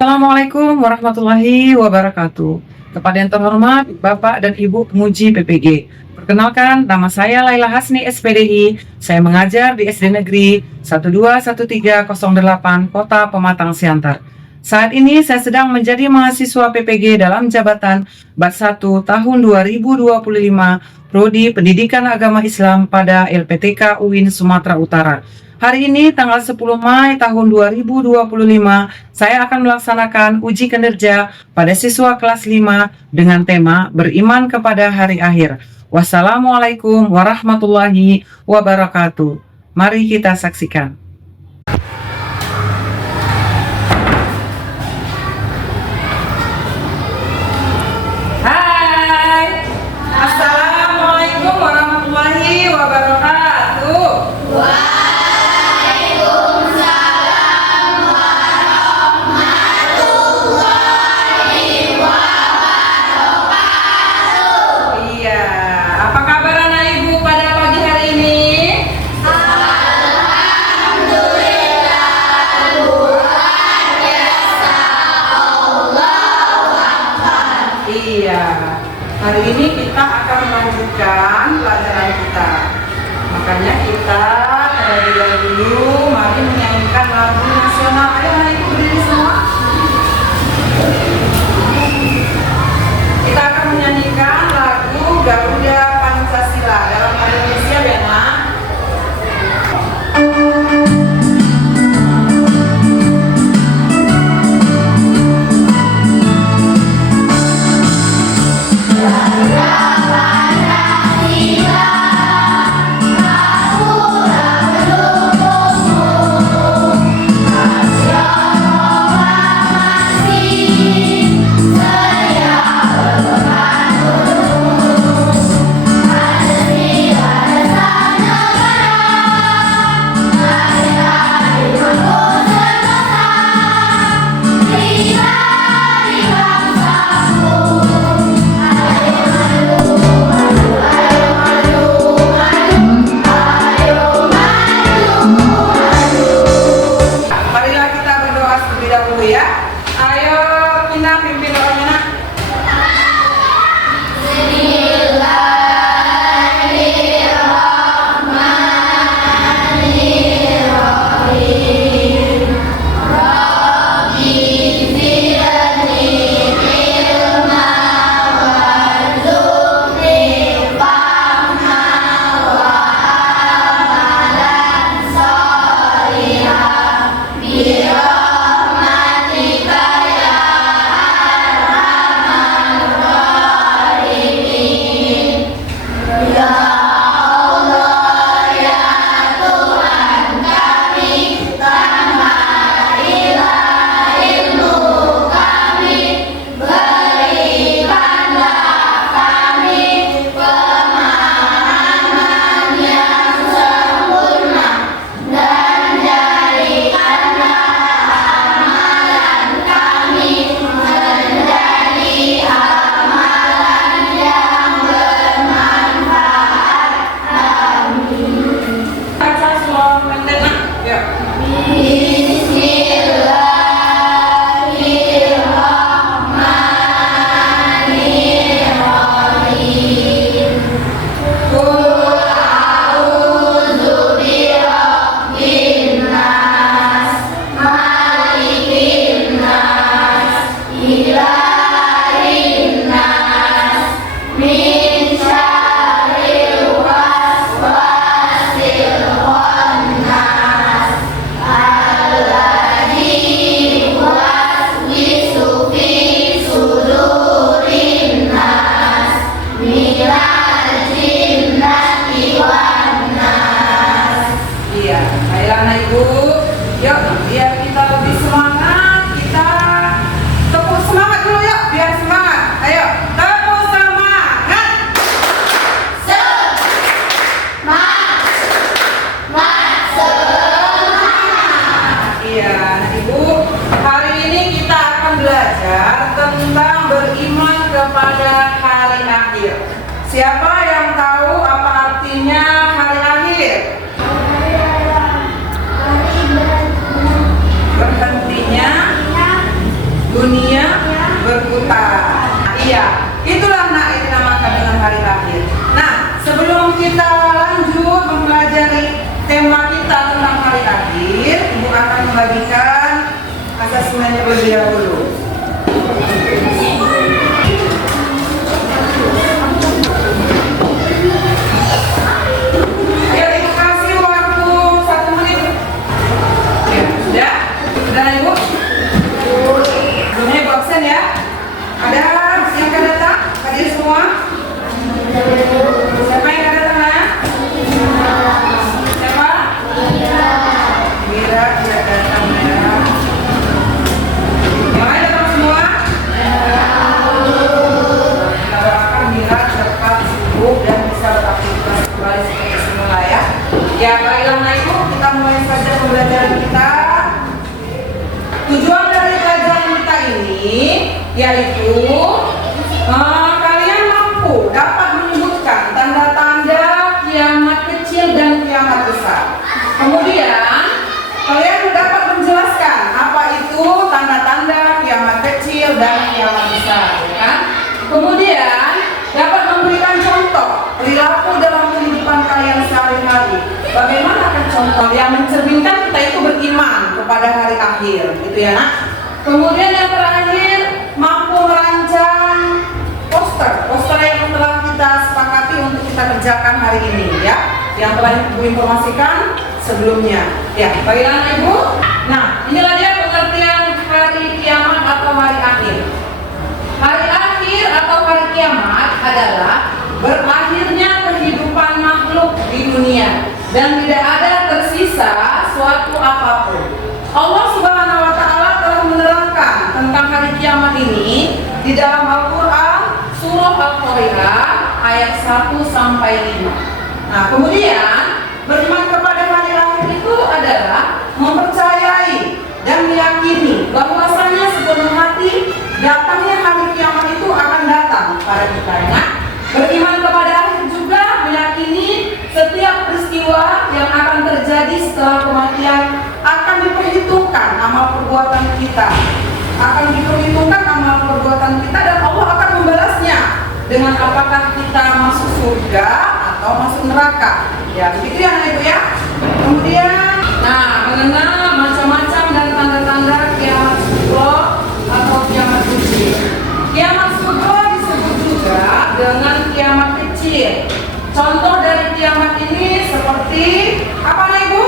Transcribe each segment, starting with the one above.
Assalamualaikum warahmatullahi wabarakatuh. Kepada yang terhormat Bapak dan Ibu Penguji PPG. Perkenalkan, nama saya Laila Hasni SPDI. Saya mengajar di SD Negeri 121308 Kota Pematang Siantar. Saat ini saya sedang menjadi mahasiswa PPG dalam jabatan Bat 1 tahun 2025 Prodi Pendidikan Agama Islam pada LPTK UIN Sumatera Utara. Hari ini tanggal 10 Mei tahun 2025, saya akan melaksanakan uji kinerja pada siswa kelas 5 dengan tema beriman kepada hari akhir. Wassalamualaikum warahmatullahi wabarakatuh. Mari kita saksikan. Hai, Assalamualaikum warahmatullahi wabarakatuh. Iya, apa kabar anak ibu pada pagi hari ini? Iya, hari ini kita akan melanjutkan pelajaran kita. Makanya kita terlebih dahulu mari menyanyikan lagu nasional. Ayo anak ibu berdiri semua. Kita akan menyanyikan lagu Garuda Pancasila dalam bahasa Indonesia ya nak. Marilah kita berdoa terlebih dahulu ya. Ayo kita pimpin doanya nak. Baca slogan pendek nak. Yuk. Iya, ayo anak ibu, yuk biar kita lebih semangat, kita tepuk semangat dulu yuk, biar semangat. Ayo, tepuk semangat. Iya, anak ibu, hari ini kita akan belajar tentang beriman kepada hari akhir. Siapa yang tahu apa artinya hari akhir? Berhentinya dunia berputar. Iya, itulah yang dinamakan dengan hari akhir. Nah, sebelum kita lanjut mempelajari tema kita tentang hari akhir, Ibu akan membagikan asesmennya terlebih dahulu. Ayo, Ibu kasih waktu 1 menit. Ya, sudah? Sudah, Ibu? Sebelumnya Ibu absen ya. Ada yang akan datang? Hadir semua? Siapa yang akan datang ya? Siapa? Mira tidak datang ya. Yang lain datang semua? Kita doakan Mira cepat sembuh dan bisa beraktivitas kembali seperti semula ya. Ya, baiklah Ibu, kita mulai saja pembelajaran kita. Tujuan dari pelajaran kita ini yaitu kalian mampu dapat menyebutkan tanda-tanda kiamat kecil dan kiamat besar. Kemudian kalian dapat menjelaskan apa itu tanda-tanda kiamat kecil dan kiamat besar, ya kan? Kemudian dapat memberikan contoh perilaku dalam kehidupan kalian sehari-hari. Bagaimana kan contoh yang mencerminkan kita itu beriman kepada hari akhir, gitu ya nak? Kemudian yang terakhir, mampu merancang poster yang telah kita sepakati untuk kita kerjakan hari ini ya, yang telah Ibu informasikan sebelumnya. Ya, baiklah Ibu. Nah, inilah dia pengertian hari kiamat atau hari akhir. Hari akhir atau hari kiamat adalah berakhirnya kehidupan makhluk di dunia dan tidak ada tersisa suatu apapun. Allah Subhanahu wa Ta'ala telah menerangkan tentang hari kiamat ini di dalam Al-Quran surah Al-Qari'ah ayat 1 sampai 5. Nah, kemudian beriman kepada hari akhir itu adalah mempercayai dan meyakini bahwasanya sepenuh hati datangnya hari kiamat itu akan datang pada kita. Nah, beriman kepada akhir juga meyakini setiap peristiwa yang akan terjadi setelah kematian akan diperhitungkan amal perbuatan kita, dan Allah akan membalasnya dengan apakah kita masuk surga atau masuk neraka. Ya, begitu ya Ibu ya. Kemudian, mengenal macam-macam dan tanda-tanda kiamat sughra atau kiamat kecil. Kiamat sughra disebut juga dengan kiamat kecil. Contoh dari kiamat ini seperti apa Ibu?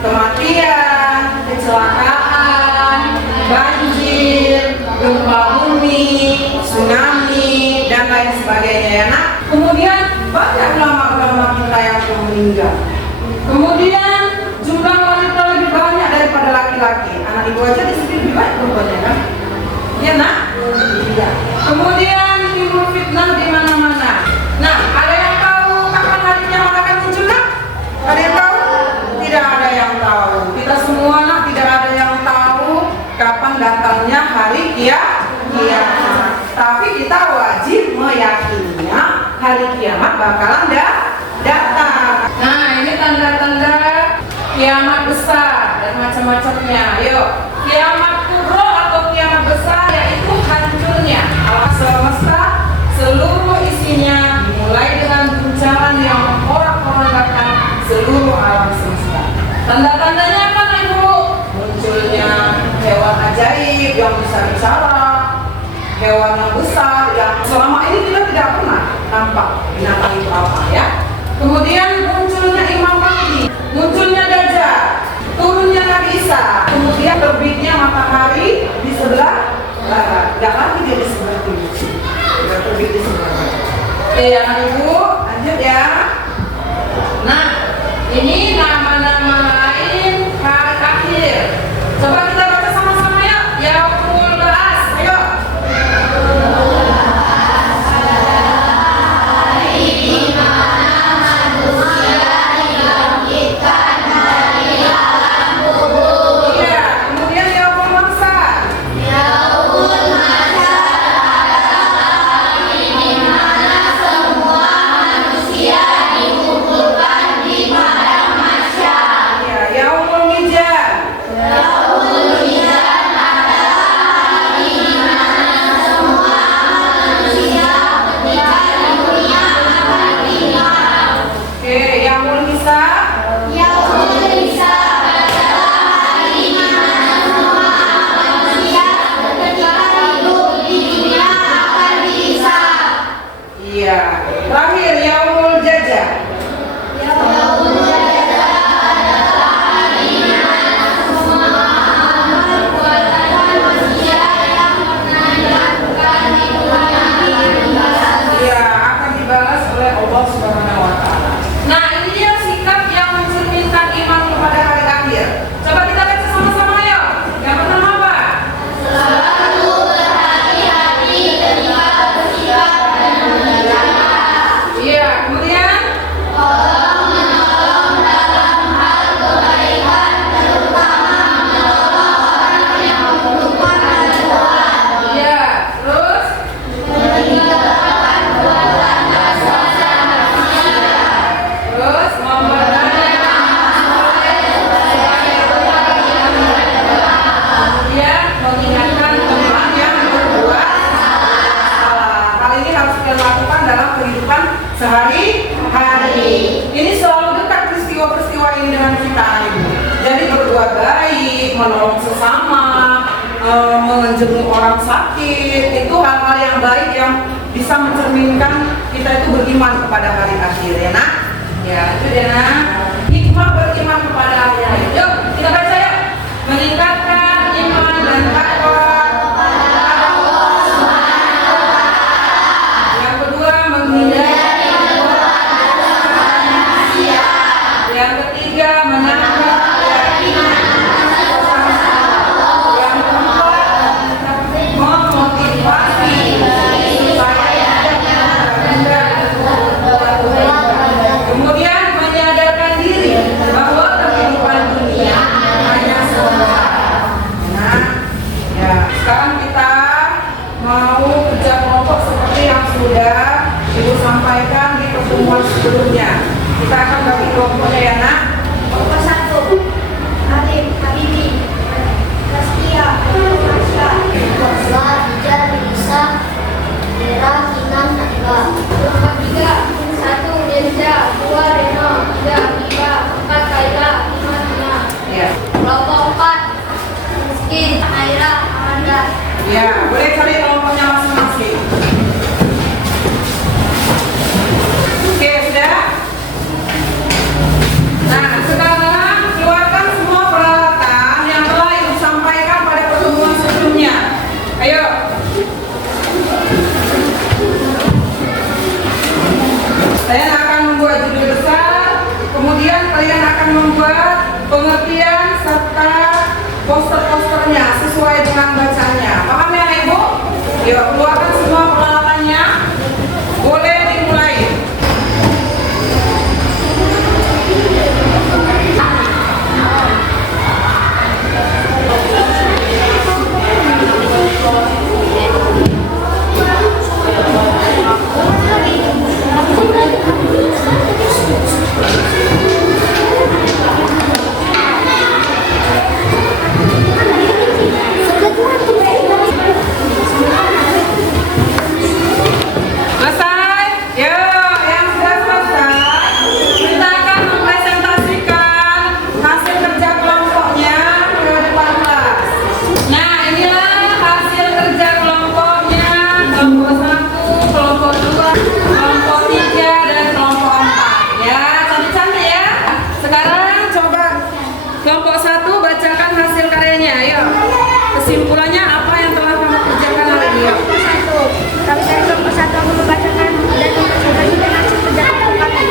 Kematian, kecelakaan, banjir, gempa bumi, tsunami, dan lain sebagainya ya nak. Kemudian banyak ulama-ulama kita yang telah meninggal. Kemudian jumlah wanita lebih banyak daripada laki-laki. Anak Ibu aja di sini lebih banyak perempuannya kan? Ya nak? Iya. Kemudian timbul fitnah di mana-mana. Nah, ada yang tahu kapan hari kiamat akan muncul nak? Ada yang tahu? Tidak ada yang tahu. Kita semua nak tidak ada yang tahu kapan datangnya hari kiamat. Tapi kita wajib meyakininya hari kiamat bakalan datang. Nah, ini tanda-tanda kiamat besar dan macam-macamnya. Yuk, kiamat kubro atau kiamat besar yaitu hancurnya alam semesta seluruh isinya, dimulai dengan guncangan yang memporak-porandakan seluruh alam semesta. Tanda-tandanya apa Ibu? Munculnya hewan ajaib yang bisa bicara, hewan yang besar yang selama ini kita tidak pernah nampak binatang itu apa ya. Kemudian munculnya Imam Mahdi, munculnya Dajjal, turunnya Nabi Isa, kemudian terbitnya matahari di sebelah barat, tidak lagi dia di sebelah timur, sudah terbit di sebelah barat. Oke ya Ibu, lanjut ya. Nah, ini nama-nama lain hari akhir. Coba kita baca sama-sama ya. Yaumul Ba'ats. Ayo. Kemudian Yaumul Mahsyar. sehari-hari. Ini selalu dekat peristiwa-peristiwa ini dengan kita, Ibu. Jadi berbuat baik, menolong sesama, menjenguk orang sakit, itu hal-hal yang baik yang bisa mencerminkan kita itu beriman kepada hari akhir, ya nak? Ya, itu dia nak. Hikmah beriman kepada hari akhir. Yuk, kita baca yuk. Meningkatkan iman dan takwa. Yang kedua, menghindari manusia. Yang ketiga, menambah keyakinan. Yang keempat, memotivasi supaya kemudian menyadarkan diri bahwa kehidupan dunia hanya sementara. Nah, ya sekarang kita mau kerja kelompok seperti yang sudah Ibu sampaikan di pertemuan sebelumnya. Kita akan bagi kelompoknya ya nak. Kelompok 1, Arif, Habibi, Rastia, Masya, kelompok 2, Rijal, Isa, Mira, Kinan, Naiba. Kelompok 3, 1, Denza, 2, Reno, 3, Akiba, 4, Kaila, 5, Tina. Ya. Kelompok 4, Miskin, Aira, Amanda. Ya, boleh cari kelompoknya masing-masing. Oke, sudah? Nah, sekarang keluarkan semua peralatan yang telah Ibu sampaikan pada pertemuan sebelumnya. Ayo. Saya akan membuat judul besar, kemudian kalian akan membuat pengertian serta poster-posternya sesuai dengan bacanya. Paham ya Ibu? Yuk, keluarkan semua peralatannya. Boleh dimulai. Selesai? Yuk, yang sudah selesai, kita akan mempresentasikan hasil kerja kelompoknya ke depan kelas. Nah, inilah hasil kerja kelompoknya. Kelompok 1, kelompok 2, kelompok 3, dan kelompok 4. Ya, cantik-cantik ya. Sekarang coba kelompok 1 bacakan hasil karyanya. Ayo. Kesimpulannya apa yang telah kamu kerjakan hari ini? Yuk. Kami dari kelompok 1 akan membacakan dan mempresentasikan hasil kerja kelompok kami.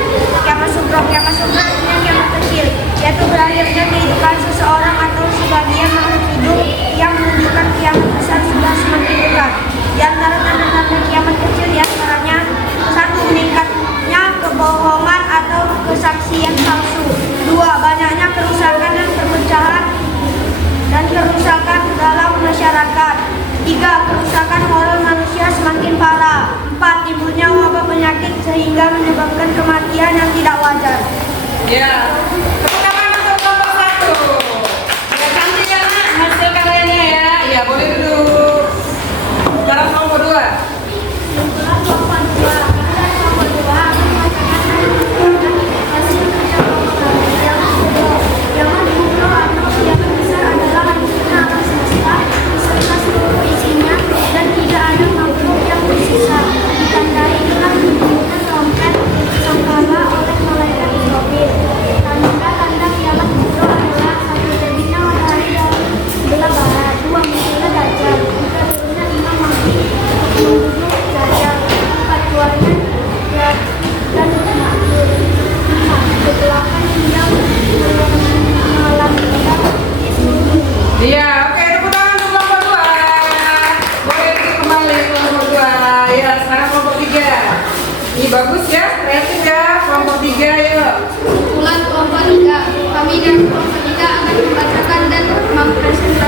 Kiamat subrok artinya kiamat kecil, yaitu berakhirnya kehidupan seseorang atau sebagian makhluk hidup yang menunjukkan kiamat besar sudah semakin dekat. Di antara tanda-tanda kiamat kecil diantaranya 1. Meningkatnya kebohongan atau kesaksian palsu. 2. Banyaknya kerusakan dan perpecahan dan kerusakan dalam masyarakat. 3. Kerusakan moral manusia semakin parah. 4. Timbulnya wabah penyakit sehingga menyebabkan kematian yang tidak wajar. Ya, tepuk tangan untuk kelompok 1. Ya, cantik ya nak hasil karyanya ya. Ya, boleh duduk. Sekarang kelompok 2. Kelompok 2 hasil kerja kelompok kami. Yang kedua atau yang besar adalah hancurnya alam semesta beserta seluruh isinya dan tidak ada makhluk yang tersisa. Ditandai dengan dibunyikan trompet sangkala oleh malaikat Israfil. Tanda-tanda kiamat kubra adalah 1. terbitnya matahari dalam sebelah barat. 2. munculnya Dajjal. 3. turunnya Imam Mahdi untuk membunuh Dajjal. 4. keluarnya dan makhluk. 5. kegelapan yang melanda di seluruh dunia. Iya, oke, tepuk tangan untuk kelompok 2. Boleh duduk kembali kelompok 2. Ya, sekarang kelompok 3. Ini bagus ya, kreatif ya. Kelompok 3 yuk. Kumpulan kelompok 3. Kami dari kelompok 3 akan membacakan dan mempresentasikan